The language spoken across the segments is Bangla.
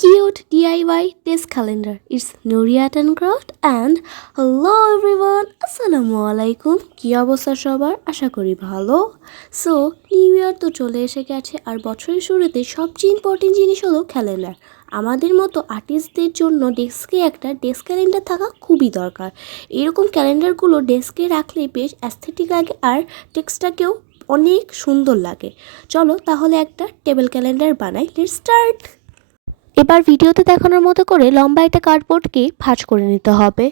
Cute DIY desk calendar. It's Nuriat and Craft and hello everyone. আসসালামু আলাইকুম। কি অবস্থা সবার? আশা করি ভালো। সো নিউ ইয়ার তো চলে এসে গেছে আর বছরের শুরুতে সবচেয়ে ইম্পর্টেন্ট জিনিস হলো ক্যালেন্ডার। আমাদের মতো আর্টিস্টদের জন্য ডেস্কে একটা ডেস্ক ক্যালেন্ডার থাকা খুবই দরকার। এরকম ক্যালেন্ডারগুলো ডেস্কে রাখলে বেশ অ্যাস্থেটিক লাগে আর টেক্সটটাকেও অনেক সুন্দর লাগে। চলো তাহলে একটা টেবিল ক্যালেন্ডার বানাই। Let's start. এবার ভিডিওতে দেখানোর মতো করে লম্বা একটা কার্ডবোর্ডকে ভাঁজ করে নিতে হবে।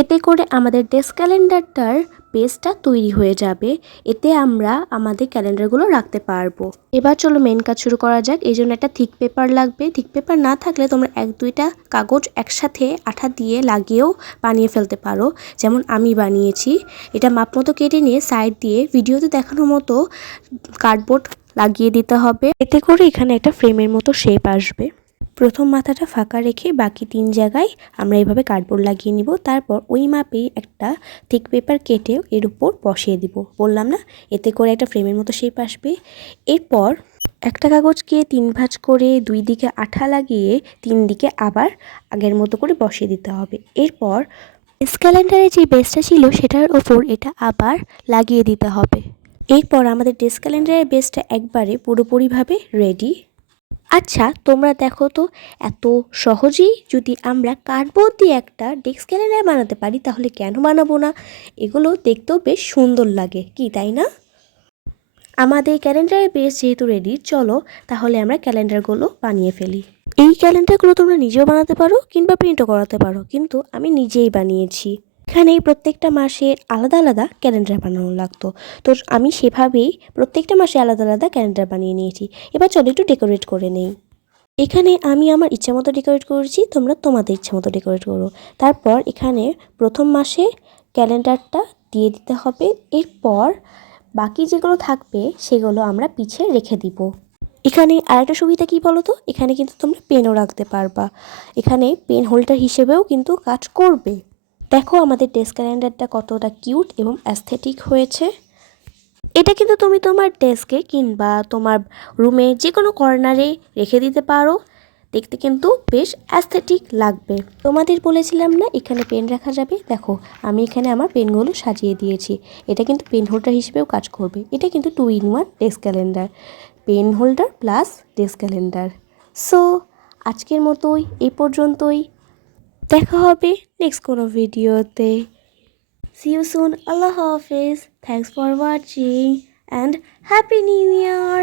এতে করে আমাদের ডেস্ক ক্যালেন্ডারটার পেজটা তৈরি হয়ে যাবে। এতে আমরা আমাদের ক্যালেন্ডারগুলো রাখতে পারবো। এবার চলো মেন কাজ শুরু করা যাক। এই জন্য একটা থিক পেপার লাগবে। থিক পেপার না থাকলে তোমরা 1-2টা কাগজ একসাথে আঠা দিয়ে লাগিয়েও বানিয়ে ফেলতে পারো, যেমন আমি বানিয়েছি। এটা মাপ মতো কেটে নিয়ে সাইড দিয়ে ভিডিওতে দেখানোর মতো কার্ডবোর্ড লাগিয়ে দিতে হবে। এতে করে এখানে একটা ফ্রেমের মতো শেপ আসবে। প্রথম মাথাটা ফাঁকা রেখে বাকি 3 জায়গায় আমরা এইভাবে কার্ডবোর্ড লাগিয়ে নিব। তারপর ওই মাপেই একটা থিক পেপার কেটে এর উপর বসিয়ে দিব। বললাম না, এতে করে একটা ফ্রেমের মতো শেপ আসবে। এরপর একটা কাগজকে 3 ভাঁজ করে 2 দিকে আঠা লাগিয়ে 3 দিকে আবার আগের মতো করে বসিয়ে দিতে হবে। এরপর ডেস্ক ক্যালেন্ডারে যে বেসটা ছিল সেটার ওপর এটা আবার লাগিয়ে দিতে হবে। এরপর আমাদের ডেস্ক ক্যালেন্ডারের বেসটা একবারে পুরোপুরিভাবে রেডি। আচ্ছা, তোমরা দেখো তো, এত সহজেই যদি আমরা কার্ডবোর্ড দিয়ে একটা ডেস্ক ক্যালেন্ডার বানাতে পারি তাহলে কেন বানাবো না? এগুলো দেখতেও বেশ সুন্দর লাগে, কি তাই না? আমাদের ক্যালেন্ডারের বেস যেহেতু রেডি, চলো তাহলে আমরা ক্যালেন্ডারগুলো বানিয়ে ফেলি। এই ক্যালেন্ডারগুলো তোমরা নিজেও বানাতে পারো কিংবা প্রিন্টও করাতে পারো, কিন্তু আমি নিজেই বানিয়েছি। এখানে প্রত্যেকটা মাসে আলাদা আলাদা ক্যালেন্ডার বানানো লাগতো, তো আমি সেভাবেই প্রত্যেকটা মাসে আলাদা আলাদা ক্যালেন্ডার বানিয়ে নিয়েছি। এবার চলো একটু ডেকোরেট করে নেই। এখানে আমি আমার ইচ্ছা মতো ডেকোরেট করেছি, তোমরা তোমাদের ইচ্ছা মতো ডেকোরেট করো। তারপর এখানে প্রথম মাসে ক্যালেন্ডারটা দিয়ে দিতে হবে। এরপর বাকি যেগুলো থাকবে সেগুলো আমরা পিছিয়ে রেখে দিব। এখানে আরেকটা সুবিধা কি বলো তো, এখানে কিন্তু তোমরা পেনও রাখতে পারবা। এখানে পেন হোল্ডার হিসেবেও কিন্তু কাজ করবে। দেখো আমাদের ডেস্ক ক্যালেন্ডারটা কতটা কিউট এবং অ্যাস্থেটিক হয়েছে। এটা কিন্তু তুমি তোমার ডেস্কে কিংবা তোমার রুমে যে কোনো কর্নারে রেখে দিতে পারো, দেখতে কিন্তু বেশ অ্যাস্থেটিক লাগবে। তোমাদের বলেছিলাম না এখানে পেন রাখা যাবে, দেখো আমি এখানে আমার পেনগুলো সাজিয়ে দিয়েছি। এটা কিন্তু পেন হোল্ডার হিসেবেও কাজ করবে। এটা কিন্তু 2-in-1 desk calendar, pen holder plus desk calendar. So আজকের মতোই এই পর্যন্তই, দেখা হবে নেক্সট কোনো ভিডিওতে। See you soon. Allah Hafiz. Thanks for watching and Happy New Year.